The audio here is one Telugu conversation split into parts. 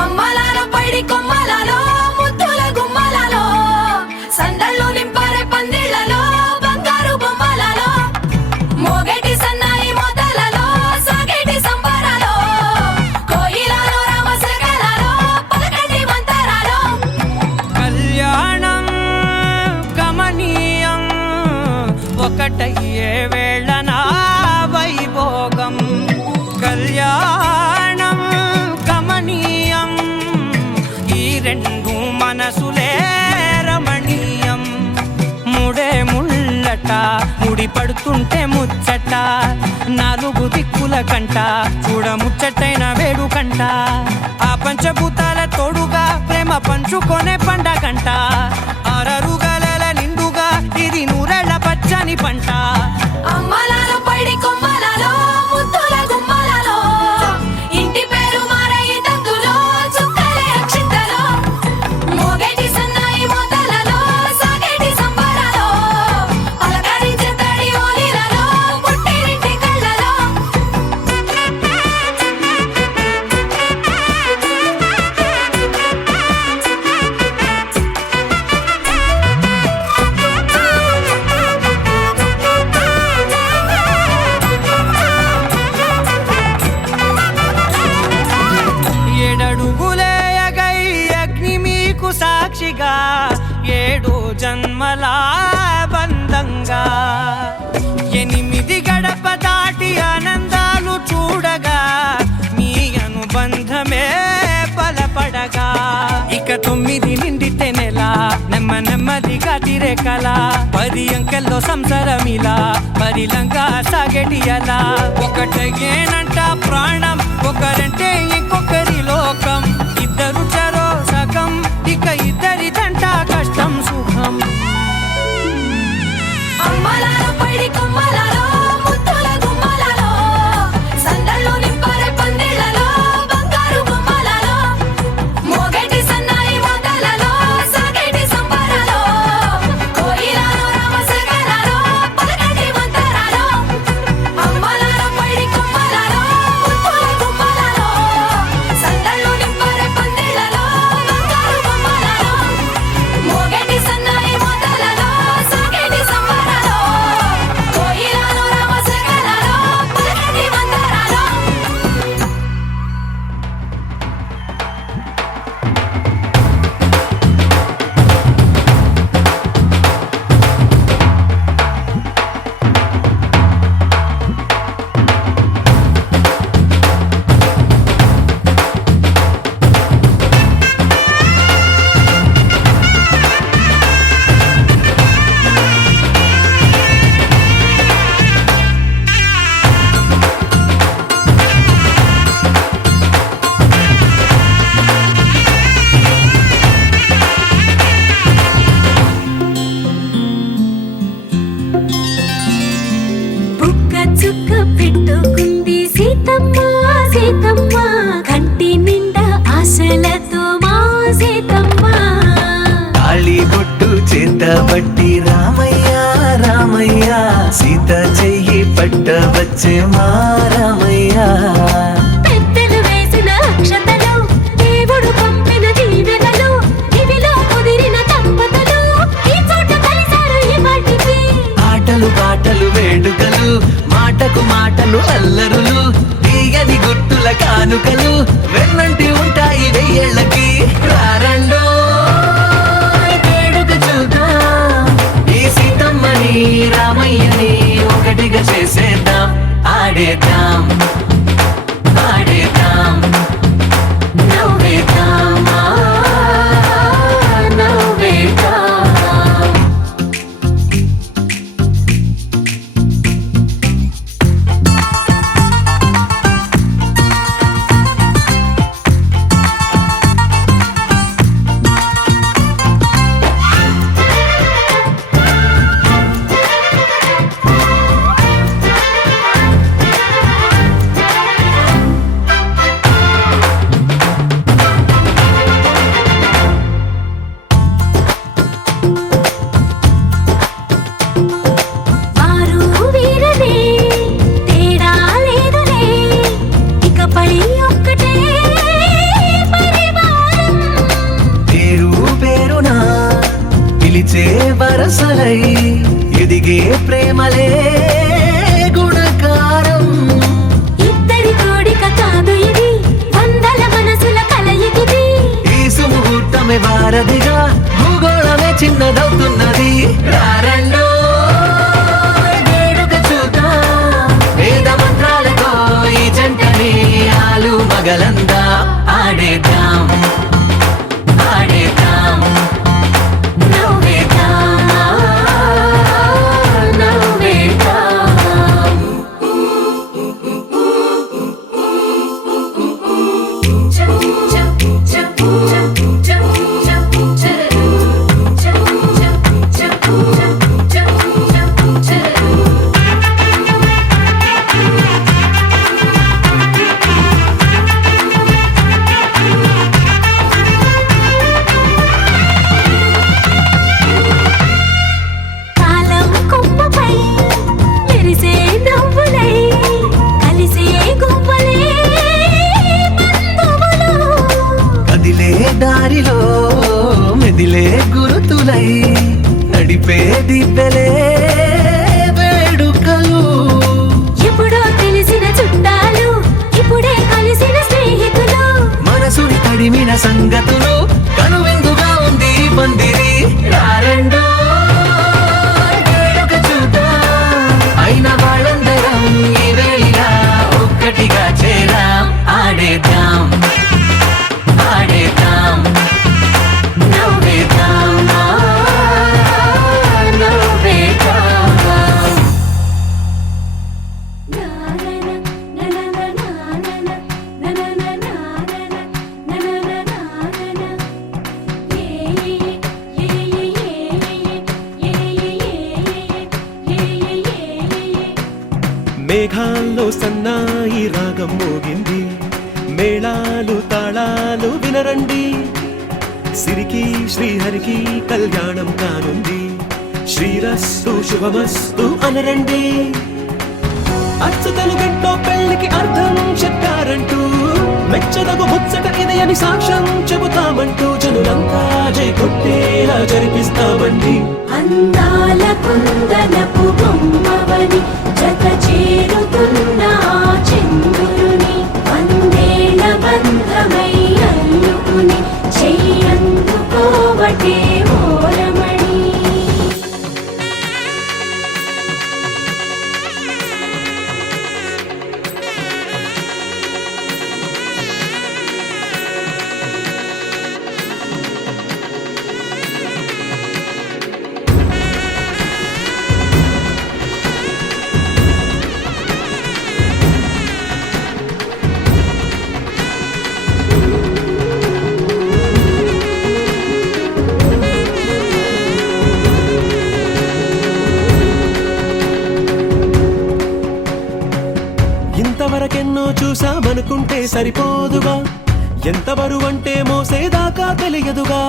అమ్మలాల పైడి కొమ్మలలో ముద్దుల గుమ్మలలో సందళ్ళు నింపారే పందిళ్లలో బంగారు బొమ్మలలో మోగేటి సన్నాయి మోతలలో సాగేటి సంబరాలో కోయిలలో రామసగలలో పలకటి మంతరాలో కళ్యాణం గమనీయం ఒకటయ్యే వేళన వైభోగం కళ్యాణం గమనీయం ఈ రెండు మనసులే రమణీయం ముడే ముళ్ళట ముడి పడుతుంటే ముచ్చట నాలుగు దిక్కుల కంట చూడ ముచ్చటైన వేడుకంట ఆ పంచభూతాల తోడుగా ప్రేమ పంచుకొనే పండగంట ఆరరుగల నిండుగా ఇది నూరెళ్ళ పచ్చని పంట అమ్మలాల పైడి కొమ్మలలో ముద్దుల గుమ్మలలో ఇంటి పేరు మారయి తందులో చుక్కలే అక్షింతలో మోగేటి సన్నాయి మోతలలో సాగేటి సంబరాలో పలకరించే తడి ఓలిలలో పుట్టినింటి కళ్ళలో ఏడడుగులే ఎగై అగ్ని మీకు సాక్షిగా ఏడు జన్మల బంధంగా ఎనిమిది గడప దాటి ఆనందాలు చూడగా మీ అనుబంధమే బలపడగా ఇక 9 నిండితే నెల నెమ్మదిగా తిరే కల 10 అంకెల్లో సంసారమిలా పరిలంగా సాగేటి అలా ఒకటేనంట ప్రాణం ఒకరంటే ఇంకొకరి లోకం ఇద్దరు చరో సగం ఇక ఇద్దరిదంట కష్టం సుఖం అమ్మలాల పైడి కొమ్మలలో ముద్దుల గుమ్మలలో సందళ్ళు నింపారే పందిళ్లలో బంగారు బొమ్మలలో మోగేటి సన్నాయి మోతలలో సాగేటి సంబరాలో కోయిలలో రామసగలలో పలకటి మంతరాలో అమ్మలాల పైడి కొమ్మలలో ముద్దుల గుమ్మలలో సందళ్ళు నింపారే పందిళ్లలో బంగారు బొమ్మలలో మోగేటి సన్నాయి మోతలలో సాగేటి సంబరాలో కోయిలలో రామసగలలో పలకటి మంతరాలో బుక్క చుక్క పెట్టుకుంది సీతమ్మ సీతమ్మ కంటి నిండా ఆశలతో మా సీతమ్మ తాళి బొట్టు చేత బట్టి రామయ్య రామయ్య సీత చెయ్యి పట్ట వచ్చే మా రామయ్య పెద్దలు వేసిన అక్షతలు దేవుడు పంపిన దీవెనలు ఇవిలో కుదిరిన దంపతులు ఈ చోట కలిసారు ఈ వాటికి ఆటలు పాటలు వేడుకలు మాటకు మాటలు అల్లరులు తీయని గుట్టుల కానుకలు వెన్నంటి ఉంటాయి వెయ్యేళ్ళకి రారండో వేడుక చూద్దాం ఈ సీతమ్మని రామయ్యని ఒకటిగా చేసేద్దాం ఆడేద్దాం ఆడేద్దాం నవ్వేద్దాం నవ్వేద్దాం వరసలై ఎదిగే ప్రేమలే గుణకారం. ఇద్దరి కోడిక కాదు ఇది, వందల మనసుల కలయికిది. ఈ సుముహూర్తమే వారధిగా, భూగోళమే చిన్నదవుతున్నది. రారండో వేడుక చూద్దాం, వేద మంత్రాలతో ఈ జంటని ఆలు మగలందా ఆడేద్దాం, ఆడేద్దాం, నవ్వేద్దాం, నవ్వేద్దాం. కాలం కొమ్మపై మెరిసే నవ్వులై, కలిసే గువ్వలే బంధువులు. కదిలే దారిలో మెదిలే గురుతులై, నడిపే దిబ్బెలే వేడుకలు. ఎప్పుడో తెలిసిన చుట్టాలు, ఇప్పుడే కలిసిన స్నేహితులు. మనసుని తడిమిన సంగతులు, కనువిందుగా ఉంది ఈ పందిరి. రారండో వేడుక చూద్దాం, అయిన వాళ్ళందరం ఈ వేళ ఒక్కటిగా చేరాం. ఆడేద్దాం, ఆడేద్దాం, నవ్వేద్దాం, నవ్వేద్దాం. మేఘాల్లో సన్నాయి రాగం మోగింది, మేళాలు తాళాలు వినరండి. సిరికి శ్రీహరికి కళ్యాణం కానుంది, శ్రీరస్తు శుభమస్తు అనరండి. అచ్చతలు గంటో పెళ్లికి అర్థం చెప్పారంటూ, మెచ్చదగు ముచ్చట ఇది అని సాక్ష్యం చెబుతామంటూ, జనులంతా జై కొట్టేలా జరిపిస్తామండి. అందాల కుందనపు బొమ్మవని జత చేరుతున్న ఆ చంద్రుని, వందేళ్ల బంధమై అల్లుకుని చెయ్యందుకోవటే ఓరమణి. ఇంతవరకెన్నో చూసామనుకుంటే సరిపోదుగా, ఎంత బరువంటే మోసేదాకా తెలియదుగా.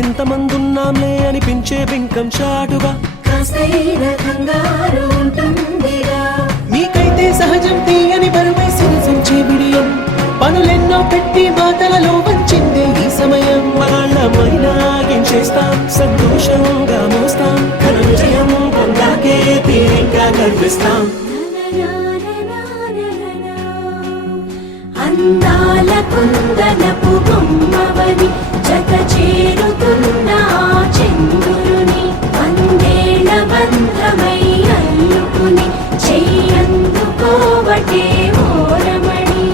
ఇంతమందున్నాంలే అనిపించే బింకం చాటుగా, కాస్తైన కంగారు ఉంటుందిగా. మీకైతే సహజం తీయని బరువేసిన సంచే బిడియం, పనులెన్నో పెట్టి మాటలలో వంచిందే ఈ సమయం. వాళ్ళమైనా ఏం చేస్తాం, సంతోషంగా మోస్తాం, ఘన విజయం పొందాకే తీరిగ్గా గర్విస్తాం. అందాల కుందనపు బొమ్మవని జత చేరుతున్న ఆ చంద్రుని, వందేళ్ల బంధమై అల్లుకుని చెయ్యందుకోవటే ఓరమణి.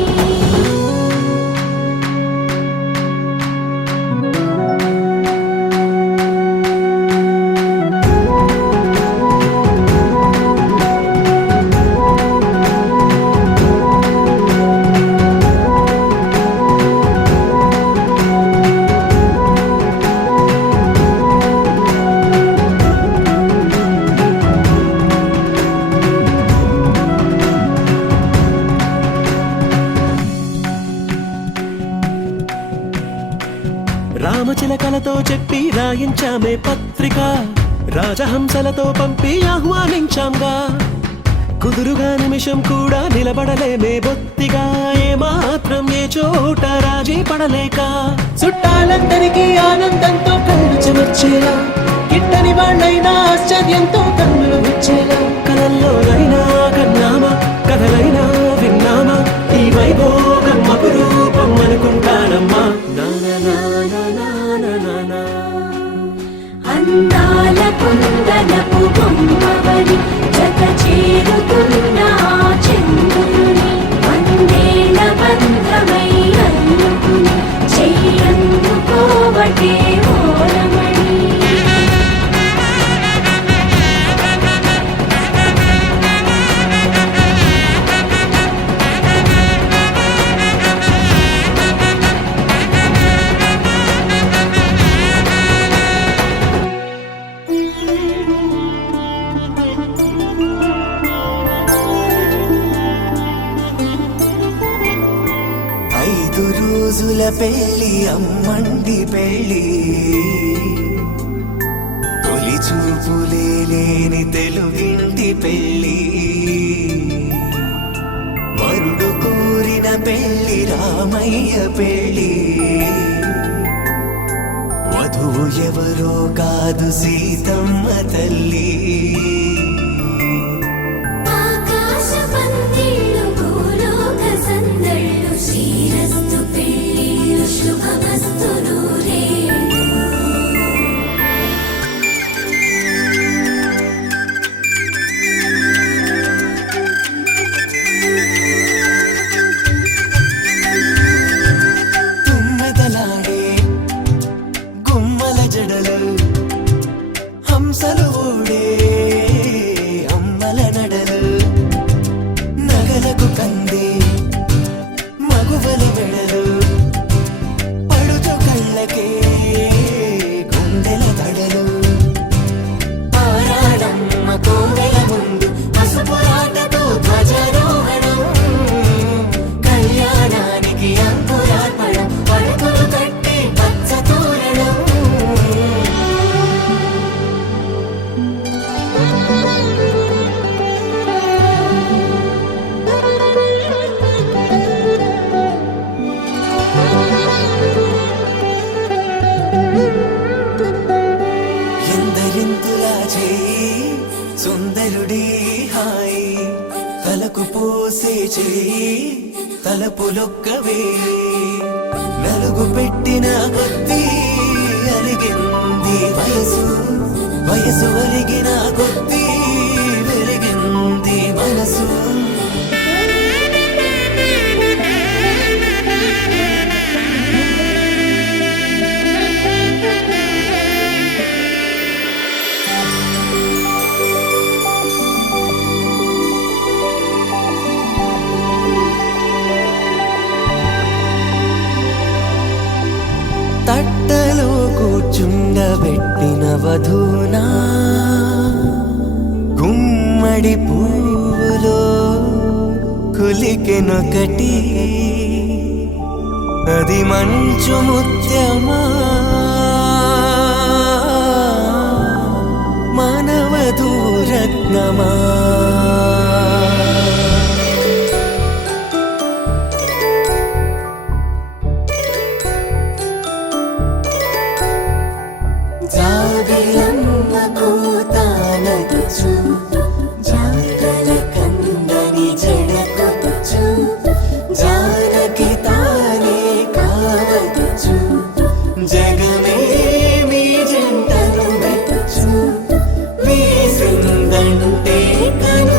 రామచిలకలతో చెప్పి రాయించామే పత్రిక, రాజహంసలతో పంపి ఆహ్వానించాంగా. కుదురుగా నిమిషం కూడా నిలబడలేమే బొత్తిగా, ఏ మాత్రం ఏ చోట రాజీ పడలేక. చుట్టాలందరికీ ఆనందంతో కళ్ళు చెమర్చేలా, గిట్ట కాని వాళ్ళైనా ఆశ్చర్యంతో కన్నులు విచ్చేలా కలల్లోనైనా కన్నామా కథలైనా విన్నామా ఈ వైభోగం అపురూపం అనుకుంటానమ్మా అందాల కుందనపు బొమ్మవని జత చేరుతున్న ఆ చంద్రుని వందేళ్ల బంధమై అల్లుకుని చెయ్యందుకోవటే ఓరమణి ఐదు రోజుల పెళ్లి అమ్మండి పెళ్లి తొలి చూపులే లేని తెలుగింటి పెళ్లి వరుడు కోరిన పెళ్లి రామయ్య పెళ్లి వధువు ఎవరో కాదు సీతమ్మ తల్లి ఆకాశ పందిళ్ళు భూలోక సందళ్ళు శ్రీరస్తు పెళ్ళిళ్ళు శుభమస్తు నూరేళ్ళు తుమ్మెదలాడే గుమ్మల జడలు హంసలు ఊడే అమ్మల నడలు నగలకు కంది మగువలి మెడలు పడుచు కళ్ళకే గుండెల తడలు ఆరాడమ్మ కోవెల ముందు పసుపురాటతో ధ్వజారోహణం కళ్యాణానికి అంకురార్పణం పడకలు కట్టి పచ్చ తోరణం ఎందరింతులా చేయి సుందరుడి హాయి తలకు పోసే చేయి తలపులొక్కవే నలుగు పెట్టిన కొద్దీ అరిగింది వయసు వయసు ఒరిగిన కొద్దీ వెలిగింది మనసు తట్టలో కూర్చుండబెట్టిన వధూనా గుమ్మడి పువ్వులో కులికెనొకటి అది మంచు ముత్యమా మానవధూరత్నమా జాబిలమ్మ కూతానదుచు జాగల కందని జడకొదుచు జానకి తానే కావదుచు జగమే మీ జంటను వెతుచు వేసిందంటే కను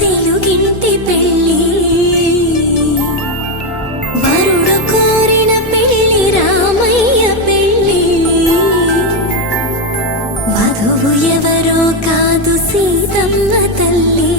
తెలుగింటి పెళ్ళి వరుడు కోరిన పెళ్ళి రామయ్య పెళ్ళి వధువు ఎవరో కాదు సీతమ్మ తల్లి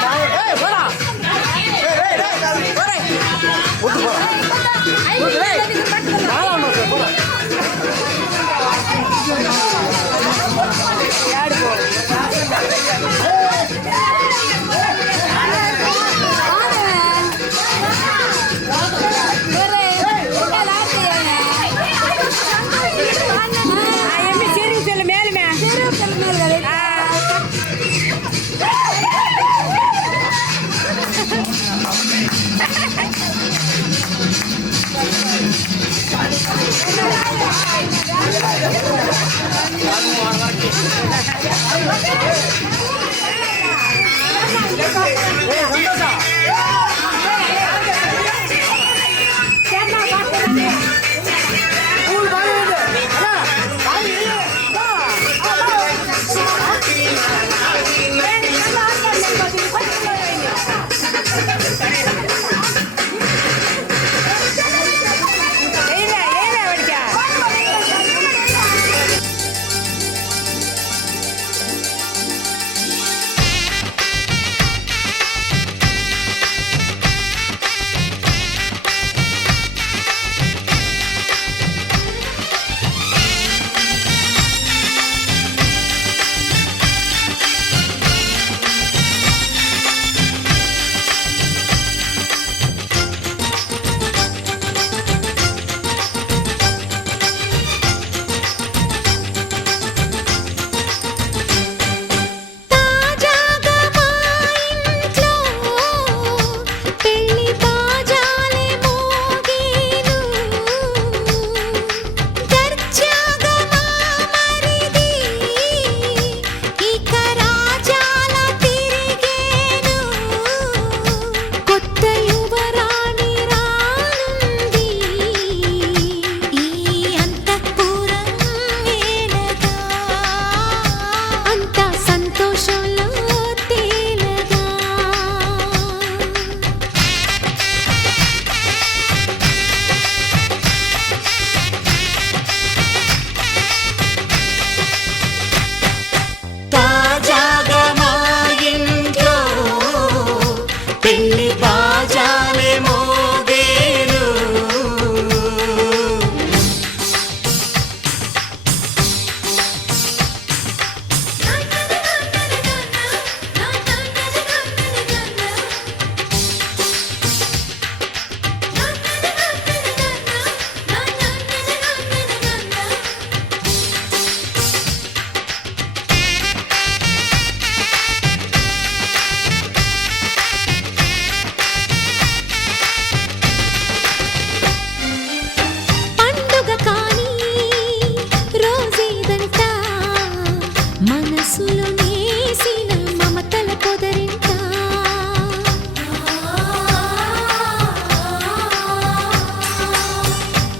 Hey,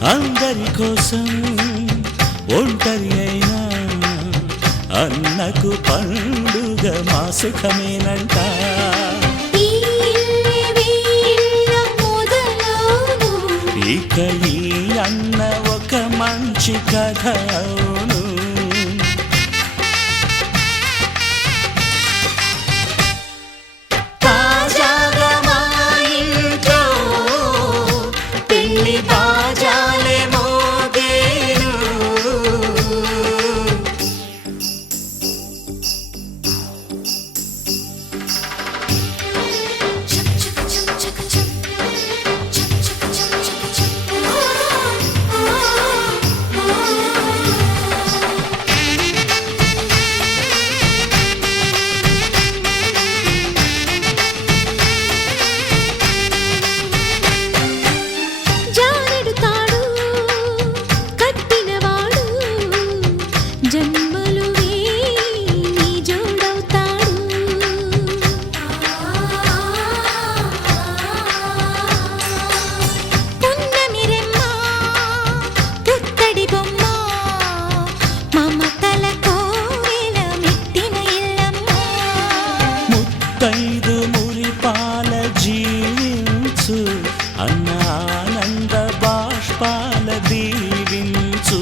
అందరి కోసం ఒంటరి అయినా అన్నకు పండుగ మా సుఖమేనంట. ఈ ఇల్లే వీళ్ళ మొదలవును. ఇక ఈ అన్న ఒక మంచి కథ అవును. తాజాగా మా ఇంట్లో పెళ్లి బాజాలే మోగేను. చక చక చక చక చక చక చక చక చక జానెడు తాడు కట్టినవాడు జన్మలు నీ జోడవుతాడు. పున్నమి రెమ్మ పుత్తడి బొమ్మ మమతల కోవెల మెట్టిన ఇల్లమ్మ. ముత్తైదు మురిపాల జీవించు అన్న ఆనంద బాష్పాల దీవించు.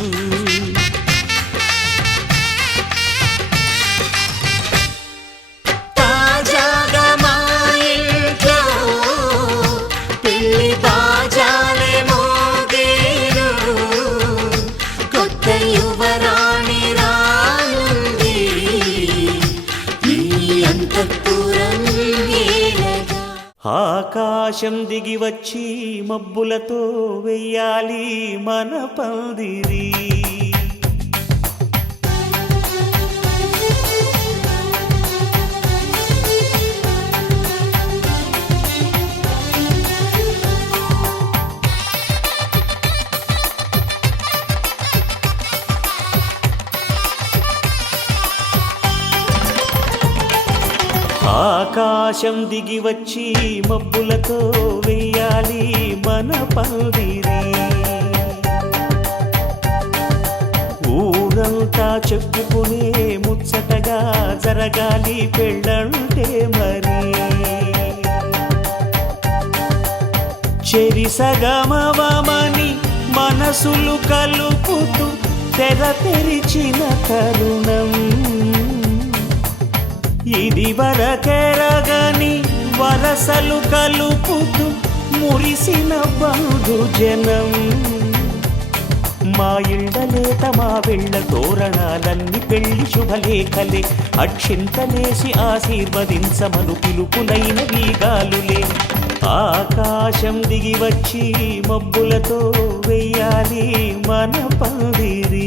తాజాగా మా ఇంట్లో పెళ్లి బాజాలే మోగేను. కొత్త యువరాణి రానుంది ఈ అంతఃపురం ఏలగా. ఆకాశం దిగి వచ్చి మబ్బులతో వెయ్యాలి మన పందిరి. ఆకాశం దిగి వచ్చి మబ్బులతో వెయ్యాలి మన పందిరి. ఊరంతా చెప్పుకునే ముచ్చటగా జరగాలి పెళ్ళంటే మరి. చెరిసగమవమని మనసులు కలుపుతూ తెర తెరిచిన తరుణం. ఇది వరకెరగని వరసలు కలుపుతూ మురిసిన బంధుజనం. మా ఇళ్ళలేత మా వెళ్ళ తోరణాలన్నీ పెళ్లి శుభలేఖలే. అక్షింతలేసి ఆశీర్వదించమను పిలుపులైన వీగాలులే. ఆకాశం దిగి వచ్చి మబ్బులతో వెయ్యాలి మన పందిరి.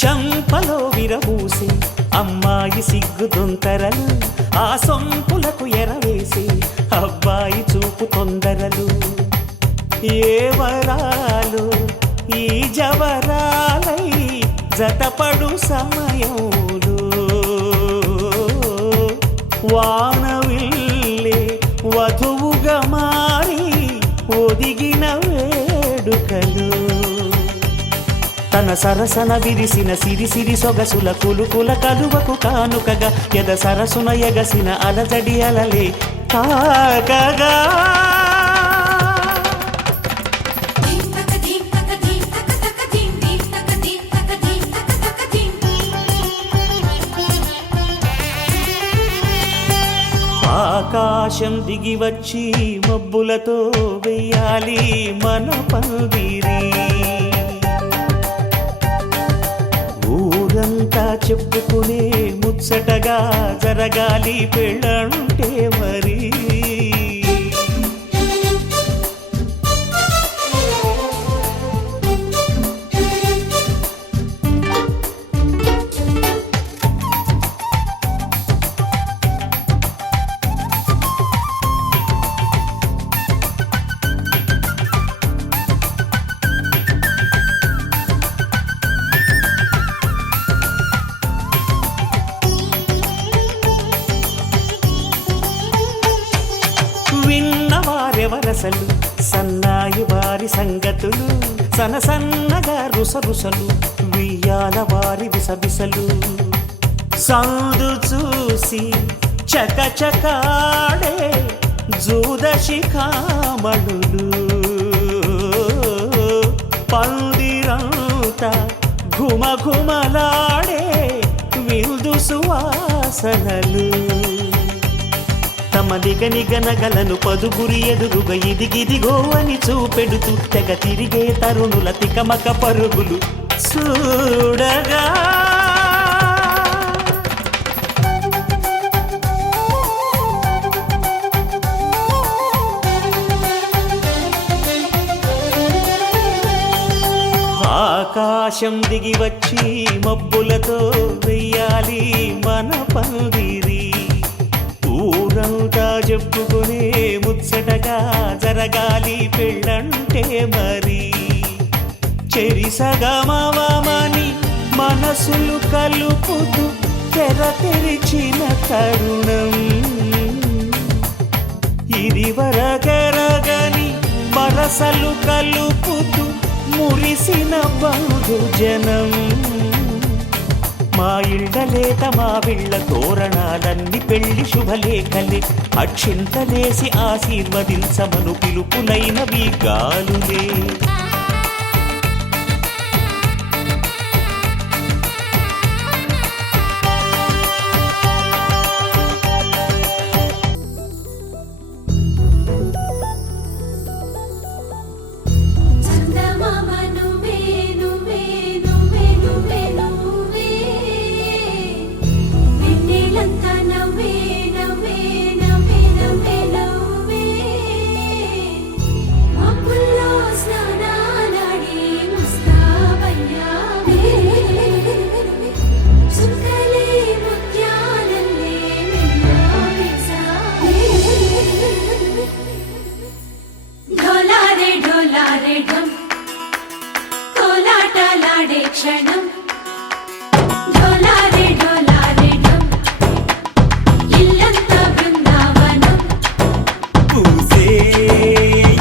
చంపలో విరబూసి అమ్మాయి సిగ్గుదొంతరలు. ఆ సొంపులకు ఎరవేసి అబ్బాయి చూపు తొందరలు. ఏ వరాలు ఈ జవరాలై జతపడు సమయంలో వానవిల్లే వధువుగా మారి ఒదిగిన వేడుకలు. తన సరసన విరిసిన సిరిసిరి సొగసుల కులుకుల కలువకు కానుకగా ఎద సరసున ఎగసిన అలజడి అలలే తాకగా. ఆకాశం దిగి వచ్చి మబ్బులతో వెయ్యాలి మన పందిరి. ఊరంతా చెప్పుకునే ముచ్చటగా జరగాలి పెళ్ళంటే మరి. సలసలు సన్నాయి వారి సంగతులు సనసన్నగా రుసరుసలు వియ్యాల వారి విసవిసలు సందు చూసి చకచకాడే జూదశిఖామణులు పందిరంతా ఘుమఘుమలాడే విందు సువాసనలు తమ నిగనిగనగలను పదుగురి ఎదురుగా ఇదిగిదిగో అని చూపెడుతూ తెగ తిరిగే తరుణుల తికమక పరుగులు చూడగా ఆకాశం దిగి వచ్చి మబ్బులతో వెయ్యాలి మన పందిరి ఊరంతా చెప్పుకునే ముచ్చటగా జరగాలి పెళ్ళంటే మరి చెరిసగమవమని మనసులు కలుపుతూ తెర తెరిచిన తరుణం ఇది వరకెరగని వరసలు కలుపుతూ మురిసిన బంధుజనం మా ఇళ్ళలేత మా విళ్ళ తోరణాలన్నీ పెళ్లి శుభలేఖలే అక్షింతలేసి ఆశీర్వదించమను పిలుపులైనవి గాలులే చందమామ నువ్వే నువ్వే నువ్వే నువ్వే నువ్వే వెన్నెలంతా నవ్వే నవ్వే నవ్వే నవ్వే నవ్వే మబ్బుల్లో స్నానాలాడి ముస్తాబయ్యావే చుక్కలే ముత్యాలల్లే మెల్లావేశావే ढोलारे ढोलारे ढम कोलाटलाडे क्षणं ढोलारे ढोलारे ढम इल्लंत बृंदावनं పూసే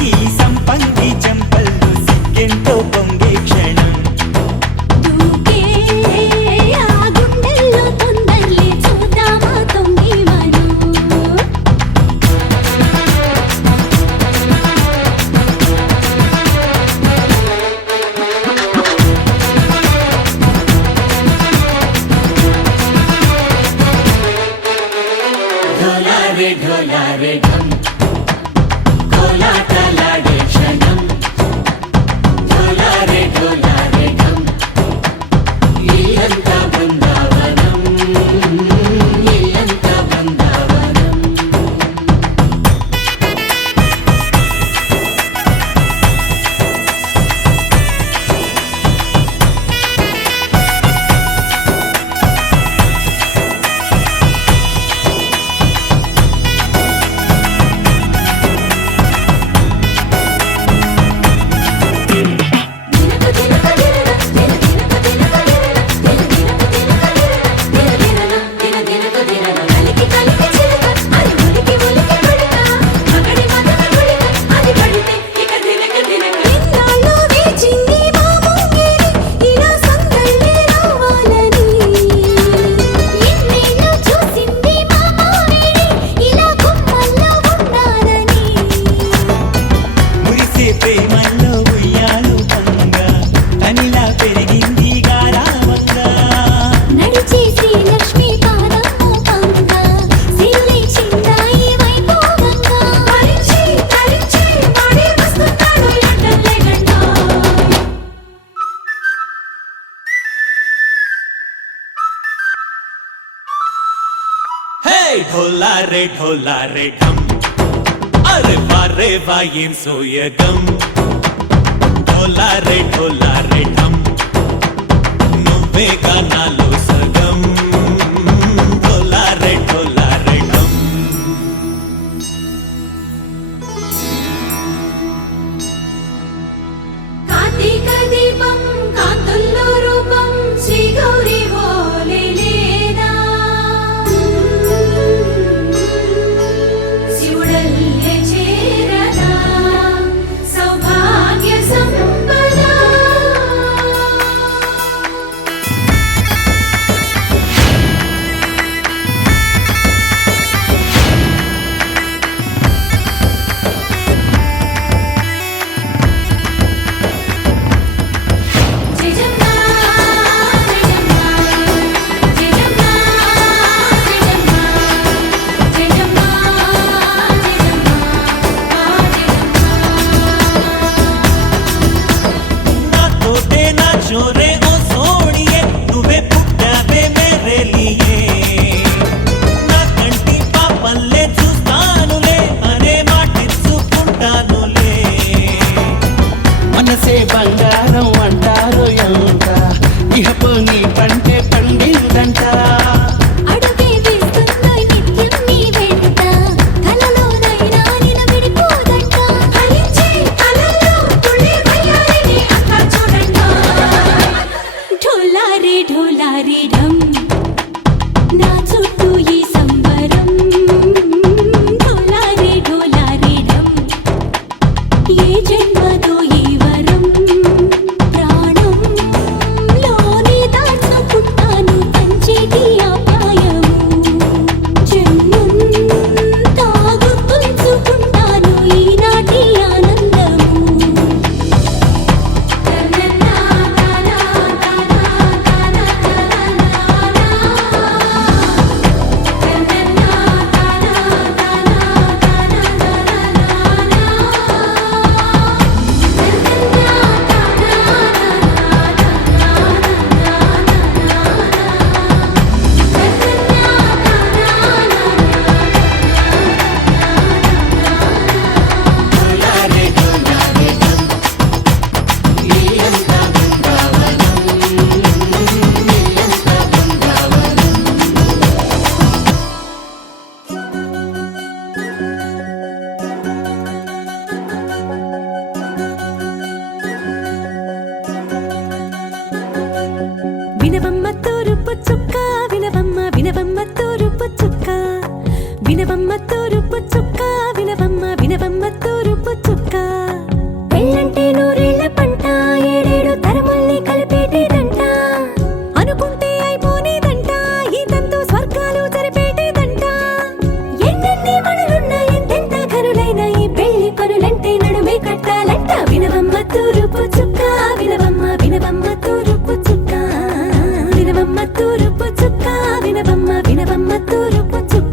ఈ సంపంగి చెంపల్లో సిగ్గెంతో పొంగే క్షణం దూకే ఆ గుండెల్లో తొందరలే చూద్దామా తొంగి మనం ढोलारे ढोलारे ढम कोलाटलाडे क्षणं ढोलारे ढोलारे ढम इल्लंत बृंदावनं इल्लंत बृंदावनं మురిసే ప్రేమల్లో ఉయ్యాలు పంగా కనిలా పెరిగింది గారావంగా నడిచే శ్రీలక్ష్మి పాదము పంగా సిల్లి చిందాయి వైభోగంగా పరిచి తరించి వాడి వస్తున్నాడు ఎండలే గంట హే ఢోలా రే ఢమ్ అరే వారే వాయేం సోయగం ఢోలా రే ఢమ్ నువ్వే గానాలో సగం ఢోలా రే ఢమ్ కార్తీక దీపం కాంతుల్లో రూపం శ్రీ గౌరీ ఓలే లేదా శివుడల్లే చేరదా కట్టాలంట వినవమ్మ తూరుపు చుక్క వినవమ్మ వినవమ్మ తూరుపు చుక్క వినవమ్మ తూరుపు చుక్క వినవమ్మ వినవమ్మ తూరుపు చుక్క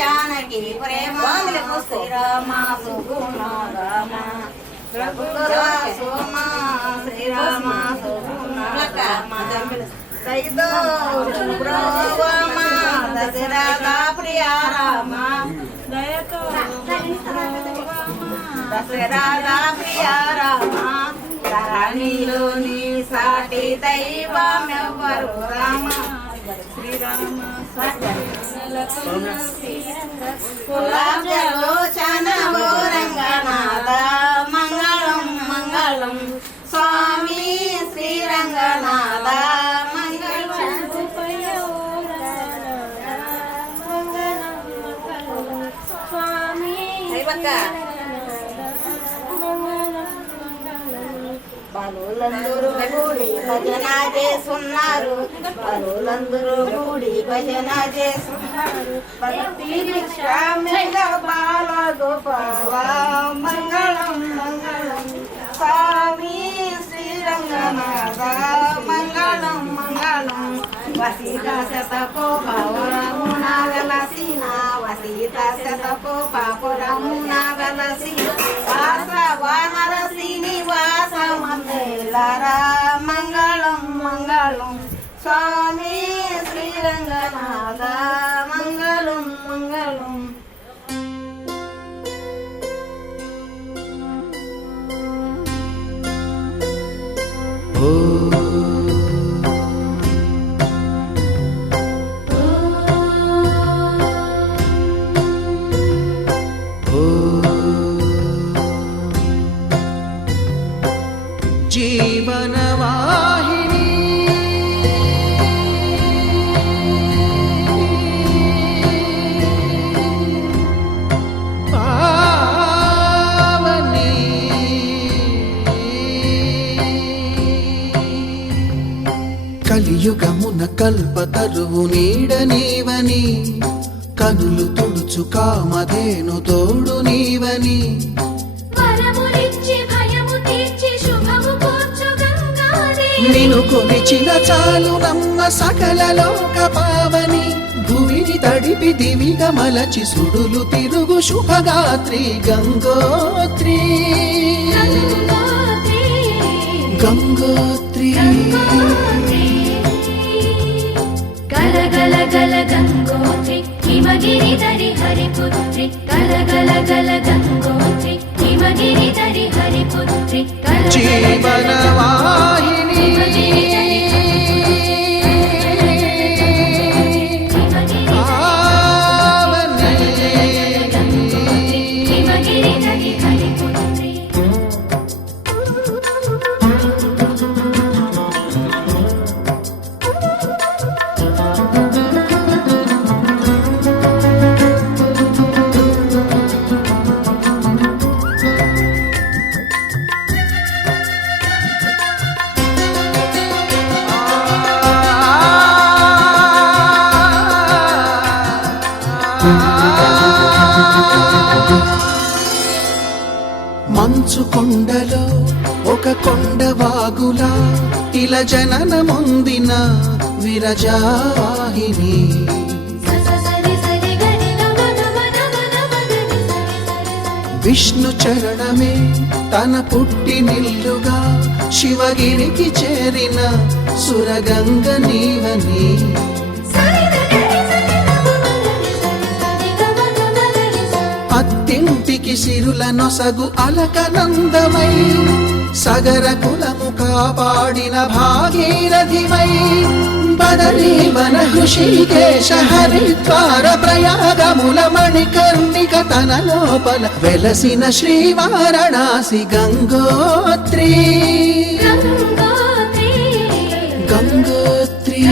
జానకి ప్రేమ శ్రీరామ సుగుణారామ సోమ శ్రీరామ సుగుణారామ దశరథ ప్రియ రామ దశరథ ప్రియ రామ ధరణిలోని సాటి దైవమెవ్వరు రామ శ్రీరామ కులాచలోచన రంగనాథ మంగళం మంగళం స్వామి శ్రీరంగనాథ బలులందరూ కూడి భజన చేస్తున్నారు బలులందరూ కూడి భజన చేస్తున్నారు భక్తి భిక్షామిల బాల గోపాల మంగళం మంగళం స్వామి శ్రీరంగనాథ మంగళం మంగళం వసీత శతకో పౌరమున వెలసిన వసీత శతకో పాపురమున వెలసిన వాస వానర శ్రీనివాస మందిరా మంగళం మంగళం స్వామి శ్రీరంగనాథ మంగళం మంగళం కల్పతరువు నీడ నీవని కనులు తుడుచు కామధేను తోడు నీవని వరములిచ్చి భయము తీర్చి శుభము కూర్చు గంగాదేవి నిను కొలిచిన చాలు నమ్మ సకల లోక పావని భూమిని తడిపి దివిగా మలచి సుడులు తిరుగు శుభగాత్రి గంగోత్రి గంగోత్రి గల గల గల గంగోత్రి హిమగిరి దరి హరిపుత్రి గల గల గల గంగోత్రి హిమగిరి దరి హరిపుత్రి జీవనవాహిని హిమగిరి దరి హరిపుత్రి మంచు కొండలో ఒక కొండ వాగులా ఇలా జననమొందిన విరజావాహిని విష్ణు చరణమే తన పుట్టినిల్లుగా శివగిరికి చేరిన సురగంగ నీవని అత్తింటికి సిరుల నొసగు అలకనందమై సగర కులము కాపాడిన భాగీరథిమై బదరీ వన హృషికేశ హరిద్వార ప్రయాగముల మణికర్ణిక తన లోపల వెలసిన శ్రీవారణాసి గంగోత్రి గంగోత్రి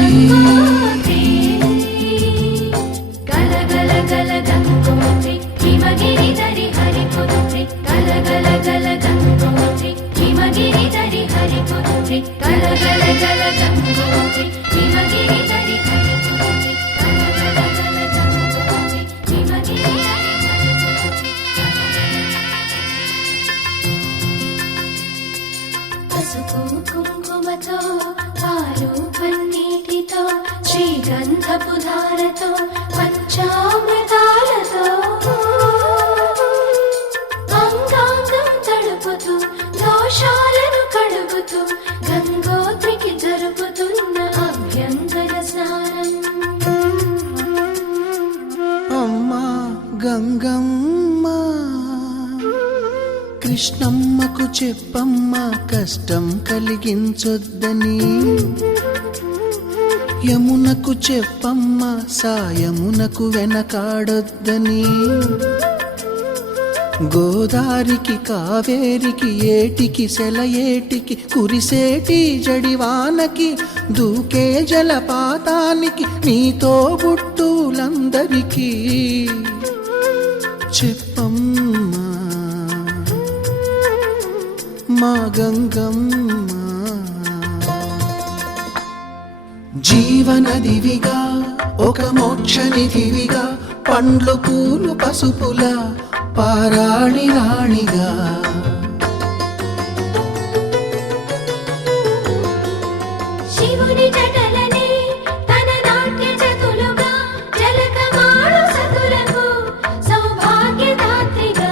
గల గల గల గంగోత్రి హిమగిరి దరి హరిపుత్రి గల గల గల గంగోత్రి హిమగిరి దరి హరిపుత్రి గల గల గల గంగోత్రి హిమగిరి దరి హరిపుత్రి గల గల గల గంగోత్రి హిమగిరి దరి హరిపుత్రి పసుపు కుంకుమతో పాలు పన్నీటితో శ్రీగంధపు ధారతో పంచామృతాలతో అంగాంగం తడుపుతూ దోషాలను కడుగుతూ గంగోత్రికి జరుపుతున్న అభ్యంగన స్నానం అమ్మా గంగమ్మ కృష్ణమ్మకు చెప్పమ్మ కష్టం కలిగించొద్దని యమునకు చెప్పమ్మ సాయమునకు వెనకాడొద్దని గోదారికి కావేరికి ఏటికి సెలయేటికి కురిసేటి జడివానకి దూకే జలపాతానికి నీతో బుట్టులందరికీ చెప్పమ్మా మా గంగమ్మ జీవనదివిగా ఒక మోక్షనిధివిగా పండ్లు పూలు పసుపుల పారాణి రాణిగా శివుని జటలనే తన నాట్య చతులుగా జలకమాడు సతులకు సౌభాగ్యదాత్రిగా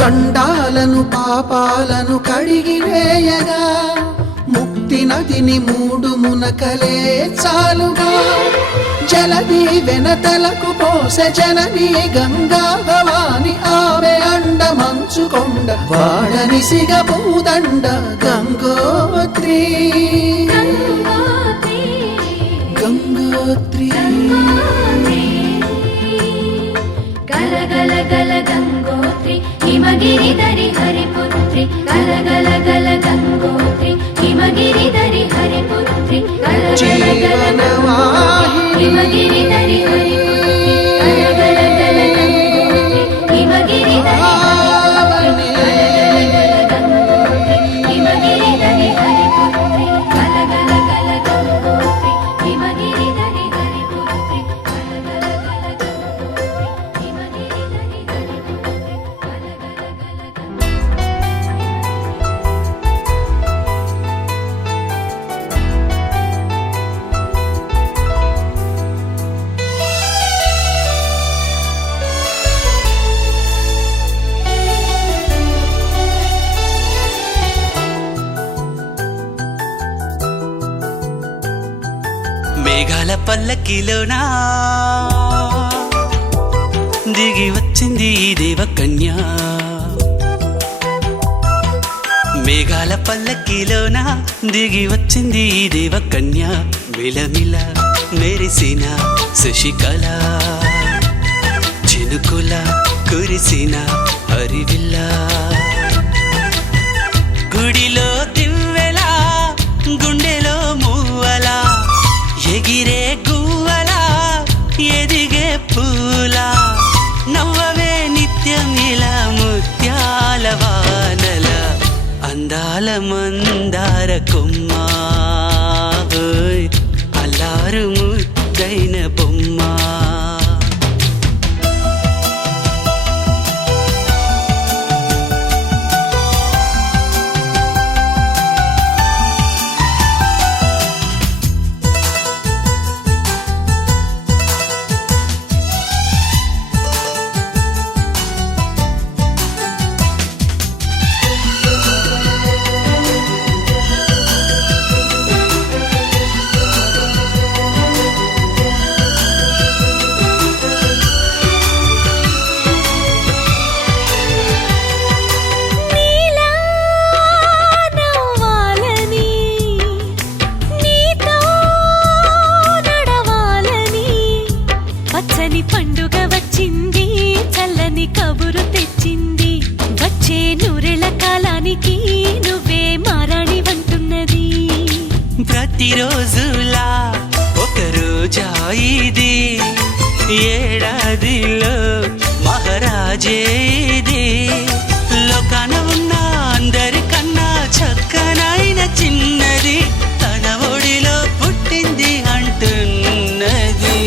గండాలను పాపాలను కడిగివేయగా ముక్తి నదిని మూడు మునకలే చాలుగా జలది వెనతలకు పోసె జనని గంగా భవాని ఆమె అండ మంచుకొండ వాడని సిగ పూదండ గంగోత్రి గంగోత్రి గల గల గల గంగోత్రి హిమగిరి దరి హరిపుత్రి గల గల గల గంగోత్రి హిమగిరి దరి హరిపుత్రి గల గల గల గంగోత్రి హిమగిరి దరి హరిపుత్రి గల గల గల గంగోత్రి హిమగిరి దరి హరిపుత్రి గల గల గల గంగోత్రి హిమగిరి మేఘాల పల్లకిలోనా దిగి వచ్చింది ఈ దేవకన్య మేఘాల పల్లకిలోన దిగి వచ్చింది ఈ దేవకన్య మిలమిల మెరిసిన శశికళ చినుకుల కురిసిన హరివిల్ల గుడిలో దివ్వెలా గుండెలో మూవలా ఎగిరే గువ్వలా ఎదిగే పూలా నవ్వవే నిత్యం ఇలా ముత్యాల వానల అందాల మందార కొమ్మ అల్లారు ముద్దైన బొమ్మ నీలా నవ్వాలని నీతో నడవాలని పచ్చని పండుగ వచ్చింది చల్లని కబురు తెచ్చింది వచ్చే నూరెళ్ళ కాలానికి నువ్వే మారాణి వంటున్నది ప్రతిరోజులా ఒక రోజా ఇది ఏడాదిలో మహారాజే ఇది లోకాన ఉన్న అందరికన్నా చక్కనైన చిన్నది తన ఒడిలో పుట్టింది అంటున్నది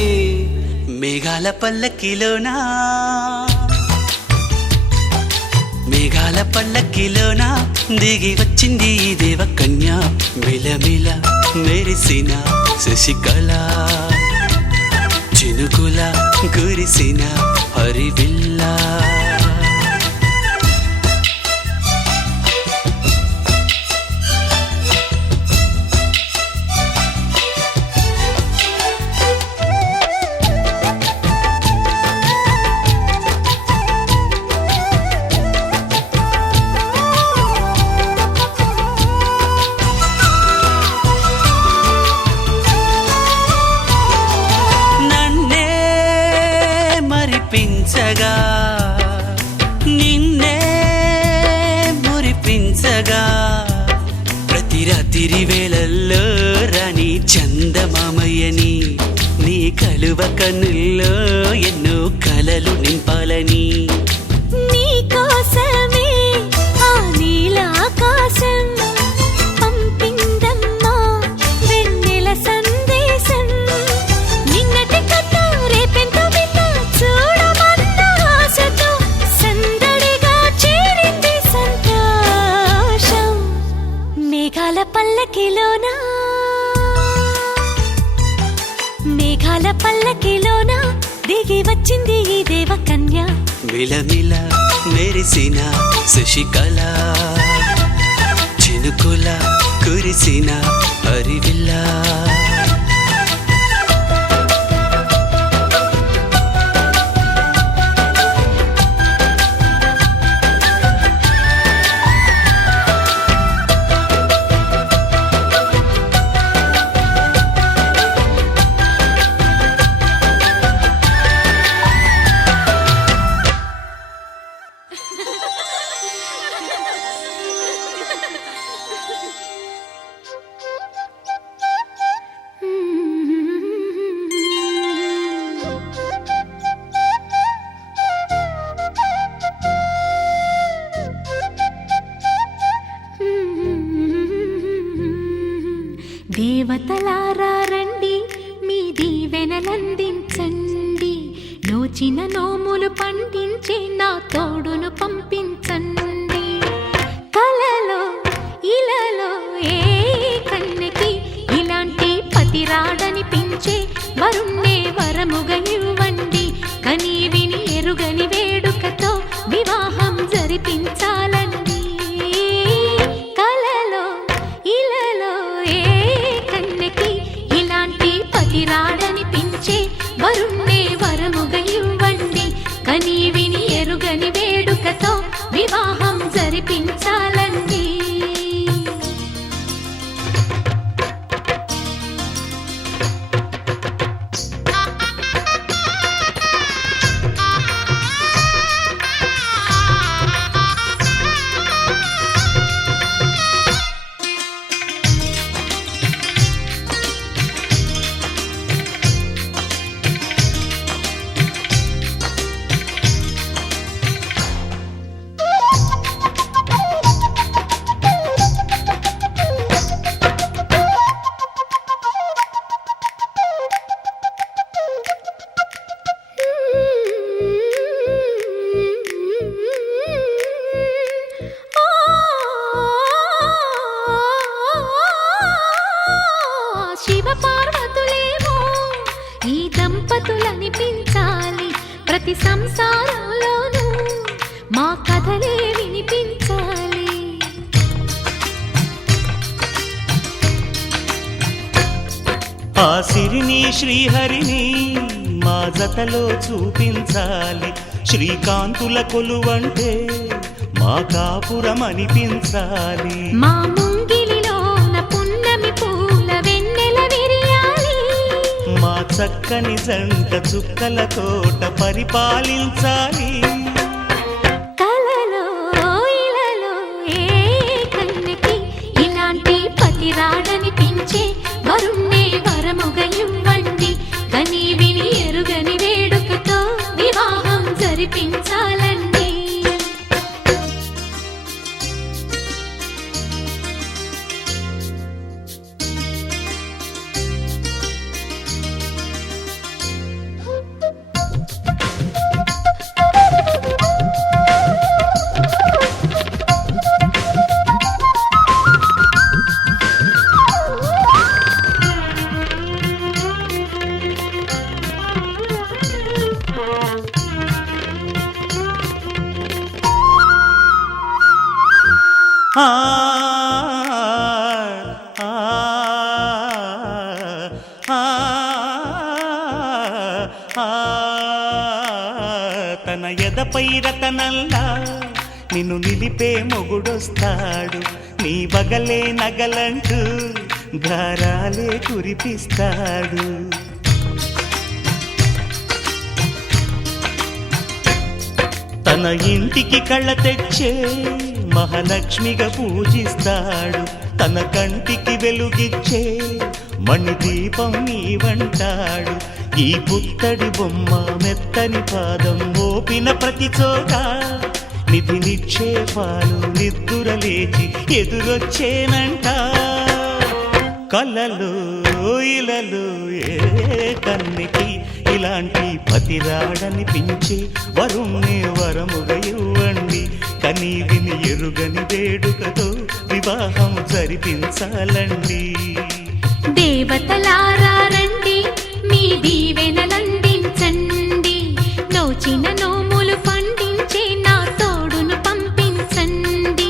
మేఘాల పల్లకిలోనా మేఘాల పల్లకిలోన దిగి వచ్చింది ఈ దేవకన్య మిలమిల మెరిసిన శశికళ చినుకుల కురిసిన హరివిల్ల నన్నే మరిపించగా నిన్నే మురిపించగా ప్రతి రాత్రి వేళల్లో రాణి చందమామయ్యని నీ కలువ కన్నుల్లో ఎన్నో కలలు నింపాలని నీకోసమే ఆ నీలాకాశం పంపిందమ్మా వెన్నెల సందేశం నిన్నటి కథ రేపెంత వింత చూడమన్న ఆశతో సందడిగా చేరింది సంతోషం మేఘాల పల్లకిలోనా మేఘాల పల్లకిలోన దిగి వచ్చింది ఈ దేవకన్య మిలమిల మెరిసిన శశికళ చినుకుల కురిసిన హరివిల్ల దేవతలారా రండి మీ దీవెనలందించండి నోచిన నోములు పండించే నా తోడును పంపించండి కలలో ఇలలో ఏ కన్నెకి ఇలాంటి పతిరాడనిపించే వరుణ్ణే వరముగా ఇవ్వండి కని విని ఎరుగని వేడుకతో వివాహం జరిపించాలండి కలలో ఇలలో ఏ కన్నెకి ఇలాంటి పతి కనిపించాలి ప్రతి సంసారంలోనూ మా కథలే వినిపించాలి. ఆ సిరిని శ్రీహరిని మా జతలో చూపించాలి. శ్రీకాంతుల కొలువంటే మా కాపురం అనిపించాలి. మా ముంగిలిలోన పున్నమి పూల వెన్నెల విరియాలి. మా చక్కని జంట చుక్కల తోట పరిపాలించాలి. కలలో ఇలలో ఏ కన్నెకి ఇలాంటి పతి రాడనిపించే వరుణ్ణే వరముగా ఇవ్వండి. కని విని ఎరుగని వేడుకతో వివాహం జరిపించాలండి. ఆ ఆ ఆ తన ఎదపై రతనల్లా నిన్ను నిలిపే మొగుడొస్తాడు. నీ బగలే నగలంటూ గారాలే కురిపిస్తాడు. తన ఇంటికి కళ్ళ తెచ్చే మహాలక్ష్మిగా పూజిస్తాడు. తన కంటికి వెలుగిచ్చే మణిదీపం నీవంటాడు. ఈ పుత్తడి బొమ్మ మెత్తని పాదం మోపిన ప్రతి చోట నిధి నిక్షేపాలు నిద్దురలేచి ఎదురొచ్చేనంట. కలలో ఇలలో ఏ కన్నికి ఇలాంటి పతి రాడనిపించి వరుణ్ణి వరముగా ఇవ్వండి. కని విని ఎరుగని వేడుకతో వివాహం జరిపించాలండి. దేవతలారా రండి, మీ దీవెనలందించండి. నోచిన నోములు పండించే నా తోడును పంపించండి.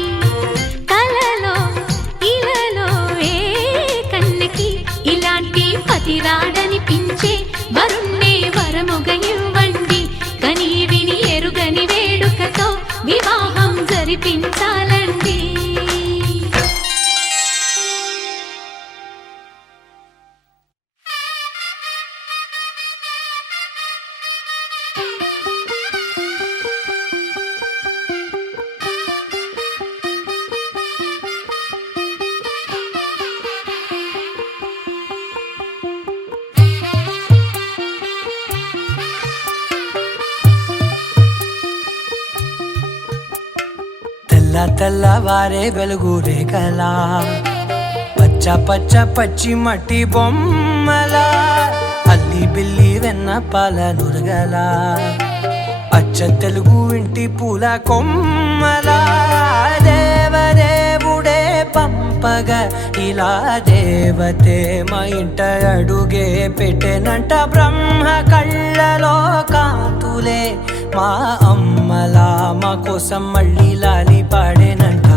కలలో ఇలలో ఏ కన్నెకి ఇలాంటి పతి రాడనిపించే వరుణ్ణే వరముగా ఇవ్వండి. కని విని ఎరుగని వేడుకతో వివాహం జరిపించాలండి. తెల్లవారే వెలుగు రేఖలా పచ్చ పచ్చ పచ్చి మట్టి బొమ్మలా అల్లి బిల్లి వెన్న పాల నురగలా అచ్చ తెలుగు ఇంటి పూల కొమ్మలా దేవదేవుడే పంపగా ఇలా దేవతే మా ఇంట అడుగే పెట్టెనంట. బ్రహ్మ కళ్ళలో కాంతులే మా అమ్మలా మా కోసం మళ్ళీ లాలి పాడేనంట.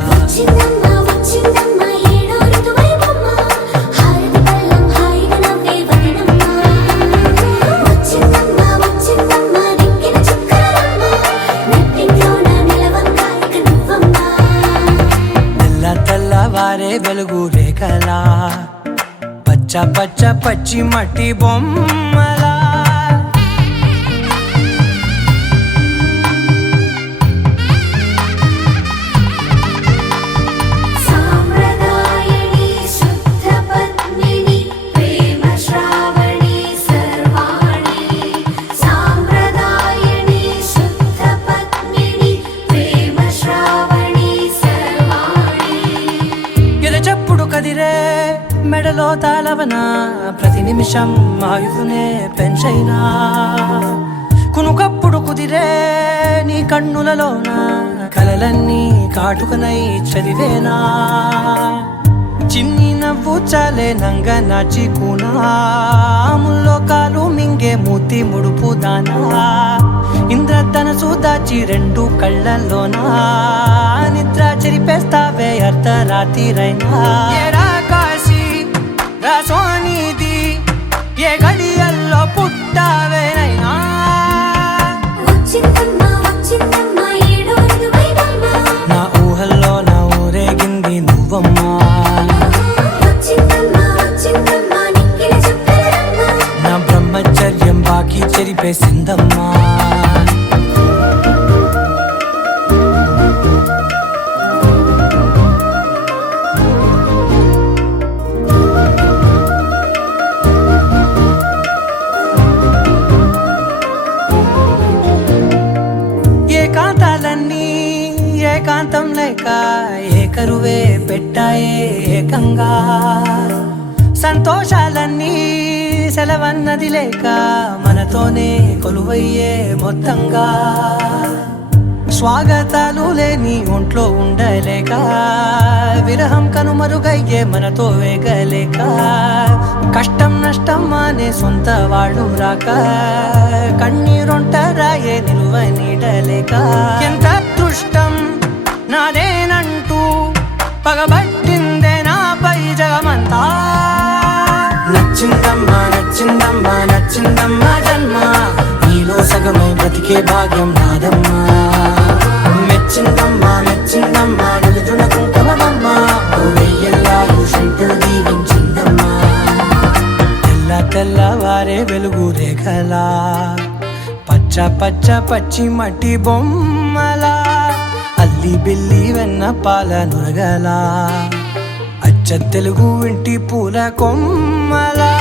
తెల్లవారే వెలుగు రేఖలా పచ్చ పచ్చ పచ్చి మట్టి బొమ్మలా మెడలో తాళవన ప్రతి నిమిషం ఆయువునే పెంచైనా కునుకప్పుడు కుదిరే నీ కన్నులలోన కలలన్నీ కాటుకనై చదివేనా. చిన్ని నవ్వు చాలే నంగ నాచి కూనాముల్లో కాలు మింగే మూతి ముడుపు వానా ఇంద్రధనసు దాచి రెండు కళ్ళల్లోనా నిద్ర చెరిపేస్తావే అర్ధరాత్రిరైనా ఏరా కాశీ రా సోనిది ఏ గడియల్లో పుట్టావేనైనా వచ్చిందమ్మా వచ్చిందమ్మా ఏడో ఋతువైవమ్మా నా ఊహల్లో నా ఊరేగింది నువ్వమ్మా వచ్చిందమ్మా వచ్చిందమ్మా నిక్కిన చుక్కలమ్మా నా బ్రహ్మచర్యం బాకీ చెరిపేసిందమ్మా ఏకాంతాలన్నీ ఏకాంతం లేక ఏకరువే పెట్టాయే ఏకంగా సంతోషాలన్నీ సెలవన్నది లేక మనతోనే కొలువయ్యే మొత్తంగా స్వాగతాలు లేని ఒంట్లో ఉండలేక విరహం కనుమరుగయ్యే మనతో వేగలేక కష్టం నష్టం అనే సొంత వాళ్ళు రాక కన్నీరొంటరాయే నిలువ నీడలేక ఎంత అదృష్టం నాదేనంటూ పగబట్టిందే నాపై జగమంతా నచ్చిందమ్మా నచ్చిందమ్మా నచ్చిందమ్మా జన్మ నీలో సగమై బ్రతికే భాగ్యం నాదమ్మా మెచ్చిందమ్మా మెచ్చిందమ్మా నిలుచున్న కుంకుమమ్మా వెయ్యల్లాలు శంకులు దీవించిందమ్మా తెల్ల తెల్లవారే వెలుగు రేఖలా పచ్చ పచ్చ పచ్చి మట్టి బొమ్మలా అల్లి బిల్లి వెన్న పాల నురగలా అచ్చ తెలుగు ఇంటి పూల కొమ్మలా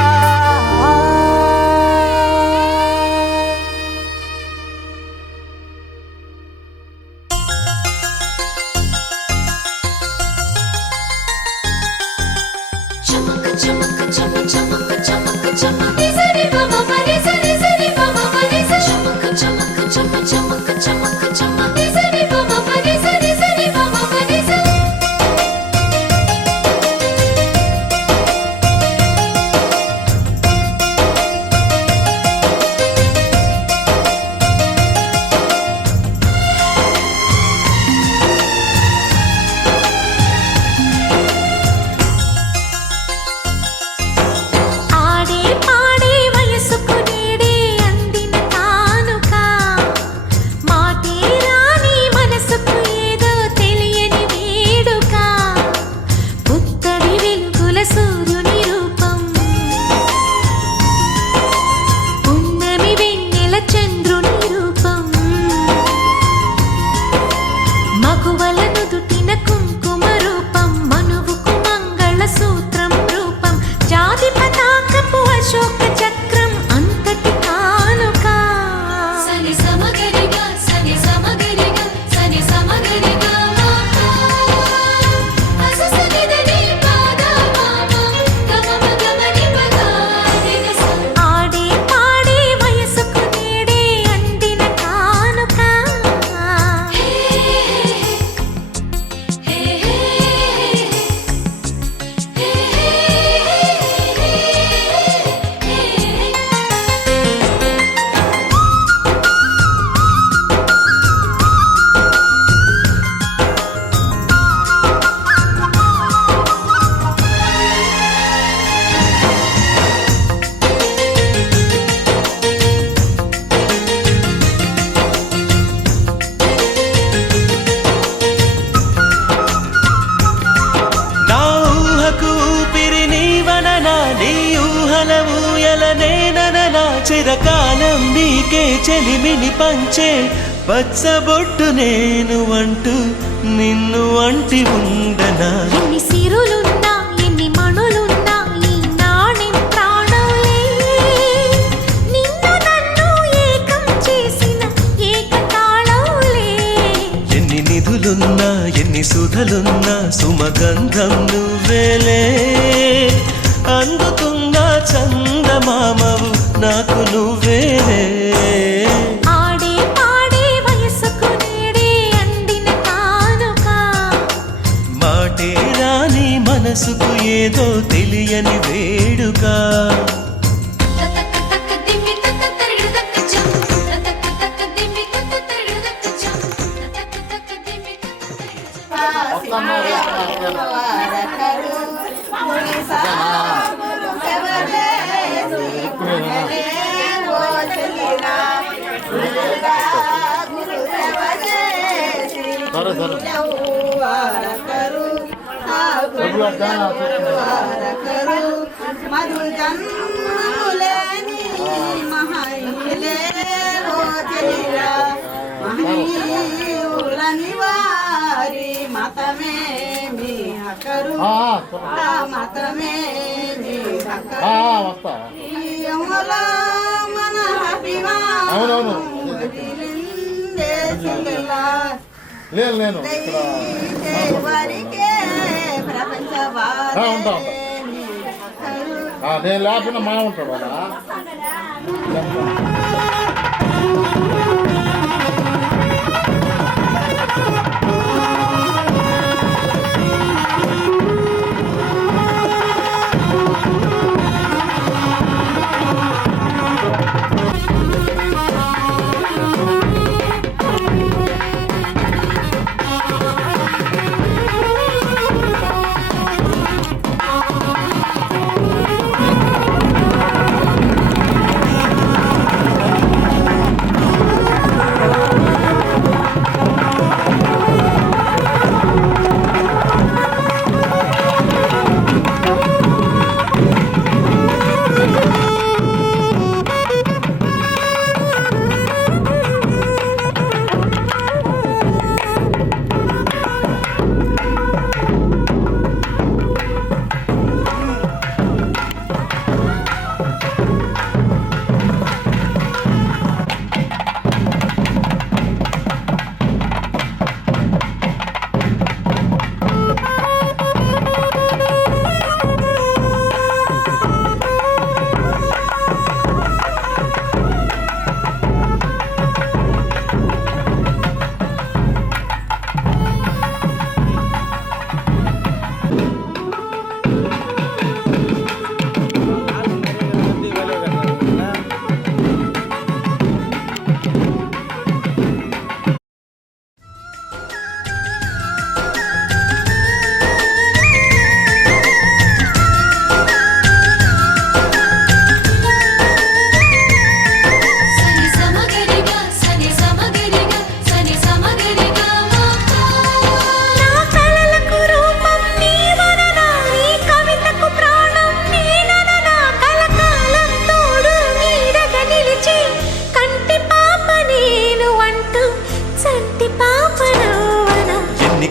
చమక చమక చమ చమక చమక చమ నిసరి బమ నిసరి సరి బమ నిసరి చమక చమక చమ చమక చమక చమ నిసరి బమ నిసరి సరి బమ నిసరి ఆడే పాడే వయసుకు నేడే అందిన కానుక మాటే రాని మనసుకు ఏదో తెలియని వేడుక పుత్తడి వెలుగుల సూర్యుని రూపం పున్నమి వెన్నెల చంద్రుని రూపం మగువల నుదుటిన కుంకుమ రూపం మనువుకు మంగళ సూత్రం రూపం జాతి పతాకపు అశోక చక్రం అంతటి కానుక సని సమగరిగా సని సమగరిగా సని సమగరిగా ఆడే పాడే వయసుకు నేడే అందిన కానుక నా ఊహకు ఊపిరి నీవననా నీ ఊహల ఊయలనేననా చిరకాలం నీకే చెలిమిని పంచే పచ్చబొట్టు నేను అంటూ నిన్ను అంటి ఉండనా ఎన్ని సిరులున్నా ఎన్ని మణులున్నా ఈ నాణెం ప్రాణంలే నిన్ను నన్ను ఏకం చేసిన ఏకతాళంలే ఎన్ని నిధులున్నా ఎన్ని సుధలున్నా సుమగంధం నువ్వేలే అందుతున్న చందమామవు నాకు నువ్వేలే ఆడే పాడే వయసుకు నేడే అందిన కానుక మాటే రాని మనసుకు ఏదో తెలియని వేడుక తక తక దిమ్మి తక తరిగి తక చం వారకరు వారకరు మధు జన్ములేని మహనీయులే రోజులిరా మహనీయులని వారి మతమే మీ హకరు మతమే మీ హకరు మన అభిమానం నేను వరికే ప్రపంచ నేను లేకుండా మా ఉంటాడు కదా.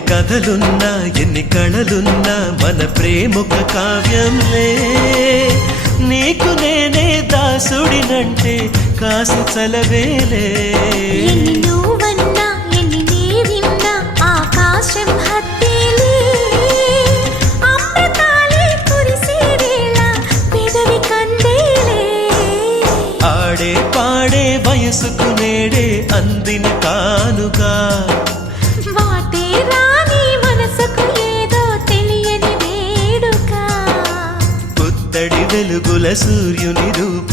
కథలున్నా ఎన్ని కళలున్నా మన ప్రేమొక కావ్యంలే. నీకు నేనే దాసుడినంటే కాసి చలవేలే. ఎన్ని నువ్వన్నా ఎన్ని నీవిన్నా ఆకాశం హత్తేలే. అమృతాలే కురిసే వేళ పెదవి కందేలే. ఆడే పాడే వయసుకు నేడే అందిన కానుగా. వెలుగుల సూర్యుని రూపం